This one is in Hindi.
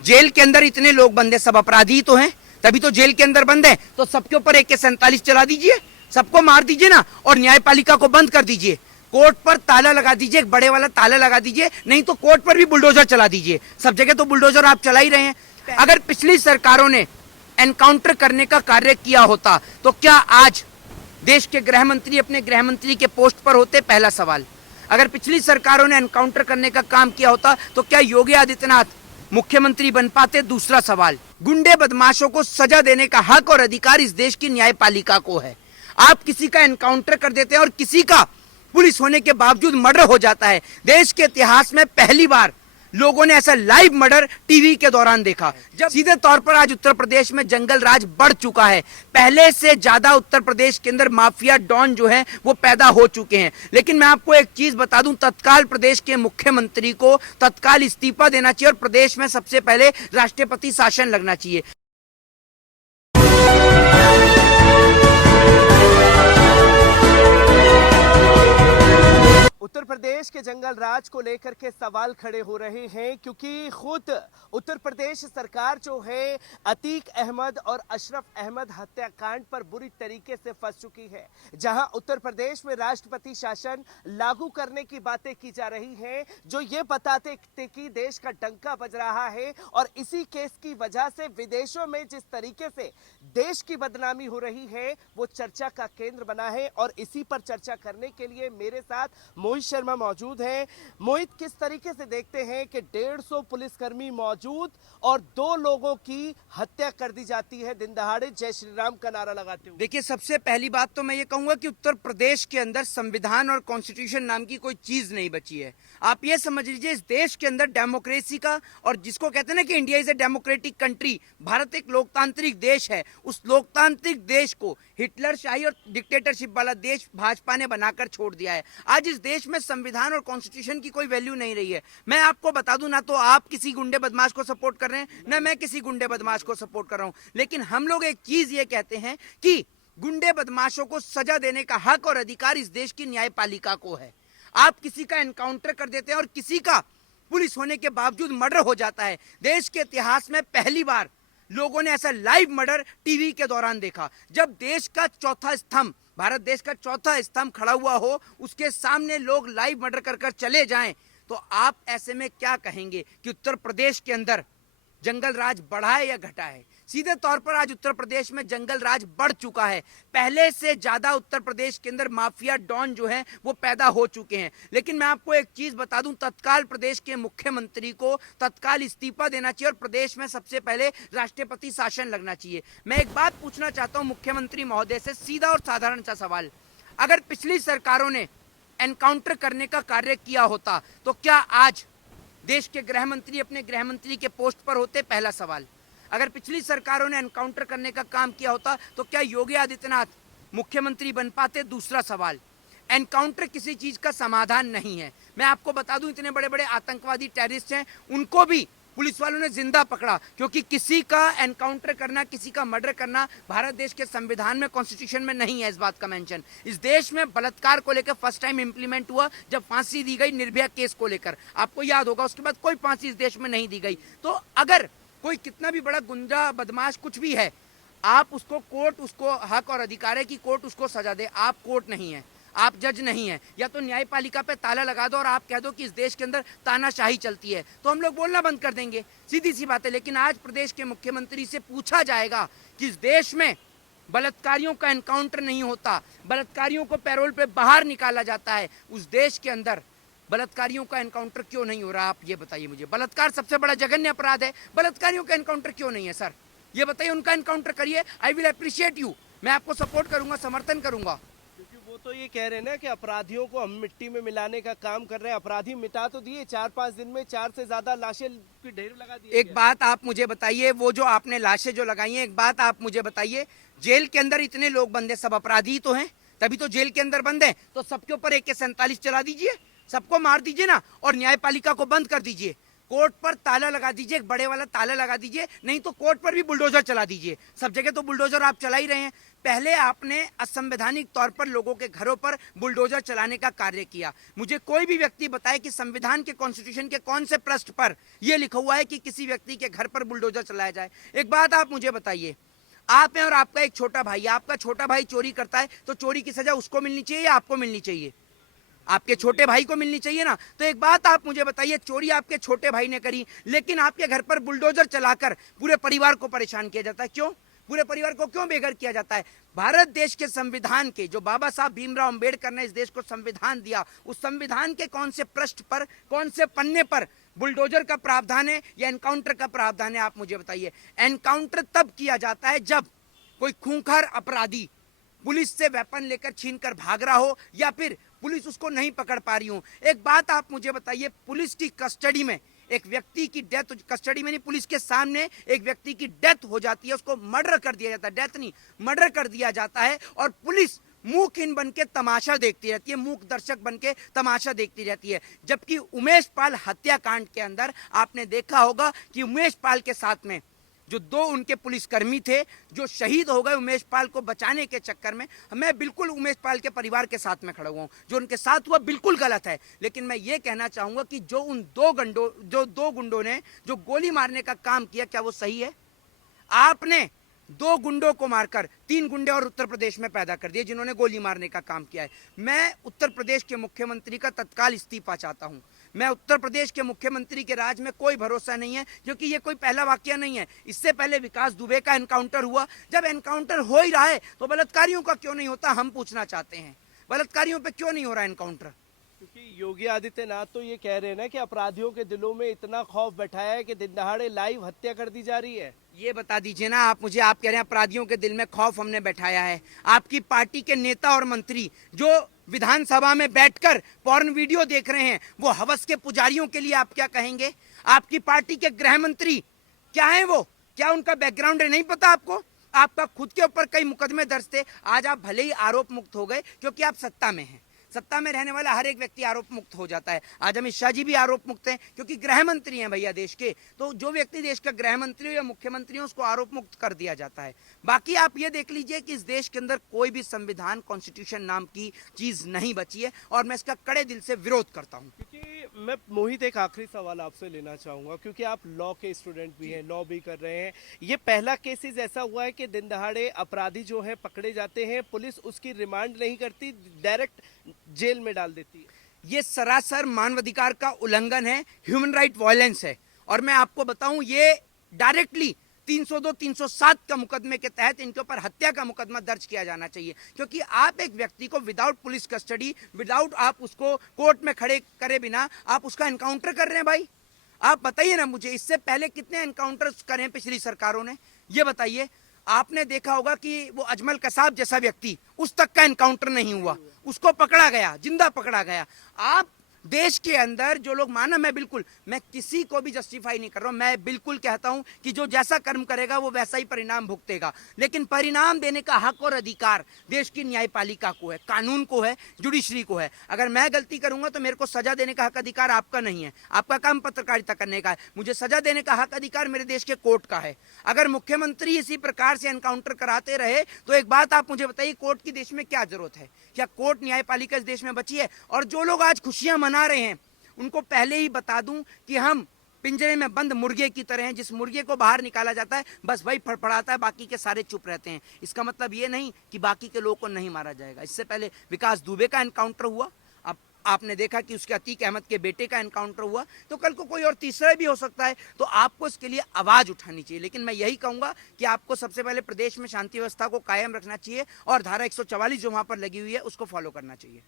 जेल के अंदर इतने लोग बंद हैं, सब अपराधी तो हैं, तभी तो जेल के अंदर बंद है। तो सबके ऊपर AK-47 चला दीजिए, सबको मार दीजिए ना, और न्यायपालिका को बंद कर दीजिए। कोर्ट पर ताला लगा दीजिए, एक बड़े वाला ताला लगा दीजिए, नहीं तो कोर्ट पर भी बुलडोजर चला दीजिए। सब जगह तो बुलडोजर आप चला ही रहे हैं। अगर पिछली सरकारों ने एनकाउंटर करने का कार्य किया होता तो क्या आज देश के गृह मंत्री अपने गृह मंत्री के पोस्ट पर होते? पहला सवाल। अगर पिछली सरकारों ने एनकाउंटर करने का काम किया होता तो क्या योगी आदित्यनाथ मुख्यमंत्री बन पाते? दूसरा सवाल। गुंडे बदमाशों को सजा देने का हक और अधिकार इस देश की न्यायपालिका को है। आप किसी का एनकाउंटर कर देते हैं और किसी का पुलिस होने के बावजूद मर्डर हो जाता है। देश के इतिहास में पहली बार लोगों ने ऐसा लाइव मर्डर टीवी के दौरान देखा। जब सीधे तौर पर आज उत्तर प्रदेश में जंगल राज बढ़ चुका है। पहले से ज्यादा उत्तर प्रदेश के अंदर माफिया डॉन जो है वो पैदा हो चुके हैं। लेकिन मैं आपको एक चीज बता दूं, तत्काल प्रदेश के मुख्यमंत्री को तत्काल इस्तीफा देना चाहिए और प्रदेश में सबसे पहले राष्ट्रपति शासन लगना चाहिए। उत्तर प्रदेश के जंगल राज को लेकर के सवाल खड़े हो रहे हैं, क्योंकि खुद उत्तर प्रदेश सरकार जो है अतीक अहमद और अशरफ अहमद हत्याकांड पर बुरी तरीके से फंस चुकी है। जहां उत्तर प्रदेश में राष्ट्रपति शासन लागू करने की बातें की जा रही हैं, जो ये बताते थे कि देश का डंका बज रहा है, और इसी केस की वजह से विदेशों में जिस तरीके से देश की बदनामी हो रही है वो चर्चा का केंद्र बना है। और इसी पर चर्चा करने के लिए मेरे साथ मोहित शर्मा मौजूद हैं। मोहित, किस तरीके से देखते हैं कि 150 पुलिसकर्मी मौजूद और 2 लोगों की हत्या कर दी जाती है दिन दहाड़े जय श्री राम का नारा लगाते हुए? देखिए, सबसे पहली बात तो मैं ये कहूंगा कि उत्तर प्रदेश के अंदर संविधान और कॉन्स्टिट्यूशन नाम की कोई चीज नहीं बची है। आप ये समझ लीजिए, इस देश के अंदर डेमोक्रेसी का, और जिसको कहते हैं ना कि India is a democratic country, Bharat एक लोकतांत्रिक देश है, उस लोकतांत्रिक देश को हिटलरशाही और डिक्टेटरशिप वाला देश भाजपा ने बनाकर छोड़ दिया है। आज इस देश में संविधान और कॉन्स्टिट्यूशन की कोई वैल्यू नहीं रही है। मैं आपको बता दूं, ना तो आप किसी गुंडे बदमाश को सपोर्ट कर रहे हैं, ना मैं किसी गुंडे बदमाश को सपोर्ट कर रहा हूं। लेकिन हम लोग एक चीज ये कहते हैं कि गुंडे बदमाशों को सजा देने का हक और अधिकार इस देश की न्यायपालिका को है। आप किसी का एनकाउंटर कर देते हैं और किसी का पुलिस होने के बावजूद मर्डर हो जाता है। देश के इतिहास में पहली बार लोगों ने ऐसा लाइव मर्डर टीवी के दौरान देखा। जब देश का चौथा स्तंभ, भारत देश का चौथा स्तंभ खड़ा हुआ हो, उसके सामने लोग लाइव मर्डर कर कर चले जाएं, तो आप ऐसे में क्या कहेंगे कि उत्तर प्रदेश के अंदर जंगल राज बढ़ा है या घटा है? सीधे तौर पर आज उत्तर प्रदेश में जंगल राज बढ़ चुका है। पहले से ज्यादा उत्तर प्रदेश के अंदर माफिया डॉन जो है वो पैदा हो चुके हैं। लेकिन मैं आपको एक चीज बता दूं, तत्काल प्रदेश के मुख्यमंत्री को तत्काल इस्तीफा देना चाहिए और प्रदेश में सबसे पहले राष्ट्रपति शासन लगना चाहिए। मैं एक बात पूछना चाहता हूं मुख्यमंत्री महोदय से, सीधा और साधारण सा सवाल। अगर पिछली सरकारों ने एनकाउंटर करने का कार्य किया होता तो क्या आज देश के गृह मंत्री अपने गृह मंत्री के पोस्ट पर होते? पहला सवाल। अगर पिछली सरकारों ने एनकाउंटर करने का काम किया होता तो क्या योगी आदित्यनाथ मुख्यमंत्री बन पाते? दूसरा सवाल। एनकाउंटर किसी चीज का समाधान नहीं है। मैं आपको बता दूं, इतने बड़े बड़े आतंकवादी टेररिस्ट हैं, उनको भी पुलिस वालों ने जिंदा पकड़ा, क्योंकि किसी का एनकाउंटर करना, किसी का मर्डर करना भारत देश के संविधान में, कॉन्स्टिट्यूशन में नहीं है इस बात का मेंशन। इस देश में बलात्कार को लेकर फर्स्ट टाइम इंप्लीमेंट हुआ जब फांसी दी गई निर्भया केस को लेकर, आपको याद होगा। उसके बाद कोई फांसी इस देश में नहीं दी गई। तो अगर कोई कितना भी बड़ा गुंडा बदमाश कुछ भी है, आप उसको कोर्ट, उसको हक और अधिकार है कि कोर्ट उसको सजा दे। आप कोर्ट नहीं है, आप जज नहीं है, या तो न्यायपालिका पे ताला लगा दो और आप कह दो कि इस देश के अंदर तानाशाही चलती है, तो हम लोग बोलना बंद कर देंगे, सीधी सी बात है। लेकिन आज प्रदेश के मुख्यमंत्री से पूछा जाएगा कि इस देश में बलात्कारियों का एनकाउंटर नहीं होता, बलात्कारियों को पैरोल पे बाहर निकाला जाता है, उस देश के अंदर बलात्कारियों का एनकाउंटर क्यों नहीं हो रहा? आप ये बताइए मुझे। बलात्कार सबसे बड़ा जघन्य अपराध है, बलात्कारियों का एनकाउंटर क्यों नहीं है? सर ये बताइए, उनका एनकाउंटर करिए, आई विल अप्रिशिएट यू, मैं आपको सपोर्ट करूंगा, समर्थन करूंगा। वो तो ये कह रहे हैं ना कि अपराधियों को हम मिट्टी में मिलाने का काम कर रहे हैं। अपराधी मिटा तो दिए, 4-5 दिन में 4 से ज्यादा लाशें की ढेर लगा दी। एक बात आप मुझे बताइए, वो जो आपने लाशें जो लगाई हैं, एक बात आप मुझे बताइए, जेल के अंदर इतने लोग बंद हैं, सब अपराधी तो हैं, तभी तो जेल के अंदर बंद है। तो सबके ऊपर AK-47 चला दीजिए, सबको मार दीजिए ना, और न्यायपालिका को बंद कर दीजिए। कोर्ट पर ताला लगा दीजिए, एक बड़े वाला ताला लगा दीजिए, नहीं तो कोर्ट पर भी बुलडोजर चला दीजिए। सब जगह तो बुलडोजर आप चला ही रहे हैं। पहले आपने असंवैधानिक तौर पर लोगों के घरों पर बुलडोजर चलाने का कार्य किया। मुझे कोई भी व्यक्ति बताए कि संविधान के कॉन्स्टिट्यूशन के कौन से पृष्ठ पर यह लिखा हुआ है कि किसी व्यक्ति के घर पर बुलडोजर चलाया जाए। एक बात आप मुझे बताइए, आप हैं और आपका एक छोटा भाई है, आपका छोटा भाई चोरी करता है तो चोरी की सजा उसको मिलनी चाहिए या आपको मिलनी चाहिए? आपके छोटे भाई को मिलनी चाहिए ना। तो एक बात आप मुझे बताइए, चोरी आपके छोटे भाई ने करी, लेकिन आपके घर पर बुलडोजर चलाकर पूरे परिवार को परेशान किया जाता है। क्यों? पूरे परिवार को क्यों बेघर किया जाता है? भारत देश के संविधान के, जो बाबा साहब भीमराव अंबेडकर ने इस देश को संविधान दिया, उस संविधान के कौन से पृष्ठ पर, कौन से पन्ने पर बुलडोजर का प्रावधान है या एनकाउंटर का प्रावधान है? आप मुझे बताइए। एनकाउंटर तब किया जाता है जब कोई खूंखार अपराधी पुलिस से वेपन लेकर छीनकर भाग रहा हो या फिर पुलिस उसको नहीं पकड़ पा रही हो। एक बात आप मुझे बताइए, पुलिस की कस्टडी में एक व्यक्ति की डेथ, कस्टडी में नहीं, पुलिस के सामने एक व्यक्ति की डेथ हो जाती है, उसको मर्डर कर दिया जाता है, डेथ नहीं मर्डर कर दिया जाता है, और पुलिस मूकहीन बन के तमाशा देखती रहती है, मूक दर्शक बन के तमाशा देखती रहती है। जबकि उमेश पाल हत्याकांड के अंदर आपने देखा होगा कि उमेश पाल के साथ में जो दो उनके पुलिसकर्मी थे जो शहीद हो गए उमेश पाल को बचाने के चक्कर में, मैं बिल्कुल उमेश पाल के परिवार के साथ में खड़ा हुआ हूं। जो उनके साथ हुआ बिल्कुल गलत है, लेकिन मैं ये कहना चाहूंगा कि जो उन दो गुंडों ने जो गोली मारने का काम किया, क्या वो सही है? आपने दो गुंडों को मारकर तीन गुंडे और उत्तर प्रदेश में पैदा कर दिए जिन्होंने गोली मारने का काम किया है। मैं उत्तर प्रदेश के मुख्यमंत्री का तत्काल इस्तीफा चाहता हूं। मैं उत्तर प्रदेश के मुख्यमंत्री के राज में कोई भरोसा नहीं है, क्योंकि ये कोई पहला वाकया नहीं है। इससे पहले विकास दुबे का एनकाउंटर हुआ। जब एनकाउंटर हो ही रहा है तो बलात्कारियों का क्यों नहीं होता, हम पूछना चाहते हैं। बलात्कारियों पे क्यों नहीं हो रहा एनकाउंटर? क्योंकि योगी आदित्यनाथ तो ये कह रहे हैं ना कि अपराधियों के दिलों में इतना खौफ बैठाया है कि दिन दहाड़े लाइव हत्या कर दी जा रही है। ये बता दीजिए ना आप मुझे, आप कह रहे हैं अपराधियों के दिल में खौफ हमने बैठाया है। आपकी पार्टी के नेता और मंत्री जो विधानसभा में बैठकर पॉर्न वीडियो देख रहे हैं, वो हवस के पुजारियों के लिए आप क्या कहेंगे? आपकी पार्टी के गृह मंत्री क्या है वो? क्या उनका बैकग्राउंड है, नहीं पता आपको? आपका खुद के ऊपर कई मुकदमे दर्ज थे। आज आप भले ही आरोप मुक्त हो गए क्योंकि आप सत्ता में हैं। सत्ता में रहने वाला हर एक व्यक्ति आरोप मुक्त हो जाता है। आज अमित शाह जी भी आरोप मुक्त हैं क्योंकि गृह मंत्री हैं भैया देश के। तो जो व्यक्ति देश का गृह मंत्री हो या मुख्यमंत्री हो, उसको आरोप मुक्त कर दिया जाता है। बाकी आप ये देख लीजिए कि इस देश के अंदर कोई भी संविधान, कॉन्स्टिट्यूशन नाम की चीज नहीं बची है, और मैं इसका कड़े दिल से विरोध करता हूँ। क्योंकि मैं मोहित एक आखिरी सवाल आपसे लेना चाहूंगा, क्योंकि आप लॉ के स्टूडेंट भी हैं, लॉ भी कर रहे हैं। ये पहला केसेस ऐसा हुआ है कि दिन दहाड़े अपराधी जो है पकड़े जाते हैं, पुलिस उसकी रिमांड नहीं करती, डायरेक्ट जेल में डाल देती है। ये सरासर मानवाधिकार का उल्लंघन है, ह्यूमन राइट वायलेंस है। और मैं आपको बताऊं, ये डायरेक्टली 302, 307 का मुकदमे के तहत इनके ऊपर हत्या का मुकदमा दर्ज किया जाना चाहिए। क्योंकि आप एक व्यक्ति को विदाउट पुलिस कस्टडी, विदाउट आप उसको कोर्ट में खड़े करे बिना आप उसका एनकाउंटर कर रहे हैं। भाई आप बताइए ना मुझे, इससे पहले कितने एनकाउंटर्स करे हैं पिछली सरकारों ने? ये बताइए। आपने देखा होगा कि वो अजमल कसाब जैसा व्यक्ति, उस तक का एनकाउंटर नहीं हुआ, उसको पकड़ा गया, जिंदा पकड़ा गया। आप देश के अंदर जो लोग, माना मैं किसी को भी जस्टिफाई नहीं कर रहा हूं, मैं बिल्कुल कहता हूं कि जो जैसा कर्म करेगा वो वैसा ही परिणाम भुगतेगा, लेकिन परिणाम देने का हक और अधिकार देश की न्यायपालिका को है, कानून को है, जुडिशरी को है। अगर मैं गलती करूंगा तो मेरे को सजा देने का हक अधिकार आपका नहीं है। आपका काम पत्रकारिता करने का है, मुझे सजा देने का हक अधिकार मेरे देश के कोर्ट का है। अगर मुख्यमंत्री इसी प्रकार से एनकाउंटर कराते रहे तो एक बात आप मुझे बताइए, कोर्ट की देश में क्या जरूरत है? क्या कोर्ट, न्यायपालिका इस देश में बची है? और जो लोग आज खुशियां मना रहे हैं उनको पहले ही बता दूं कि हम पिंजरे में बंद मुर्गे की तरह हैं। जिस मुर्गे को बाहर निकाला जाता है बस वही फड़फड़ाता है, बाकी के सारे चुप रहते हैं। इसका मतलब ये नहीं कि बाकी के लोगों को नहीं मारा जाएगा। इससे पहले विकास दुबे का एनकाउंटर हुआ, अब आपने देखा कि उसके अतीक अहमद के बेटे का एनकाउंटर हुआ, तो कल को कोई और तीसरा भी हो सकता है। तो आपको इसके लिए आवाज उठानी चाहिए। लेकिन मैं यही कहूंगा कि आपको सबसे पहले प्रदेश में शांति व्यवस्था को कायम रखना चाहिए और धारा 144 जो वहां पर लगी हुई है उसको फॉलो करना चाहिए।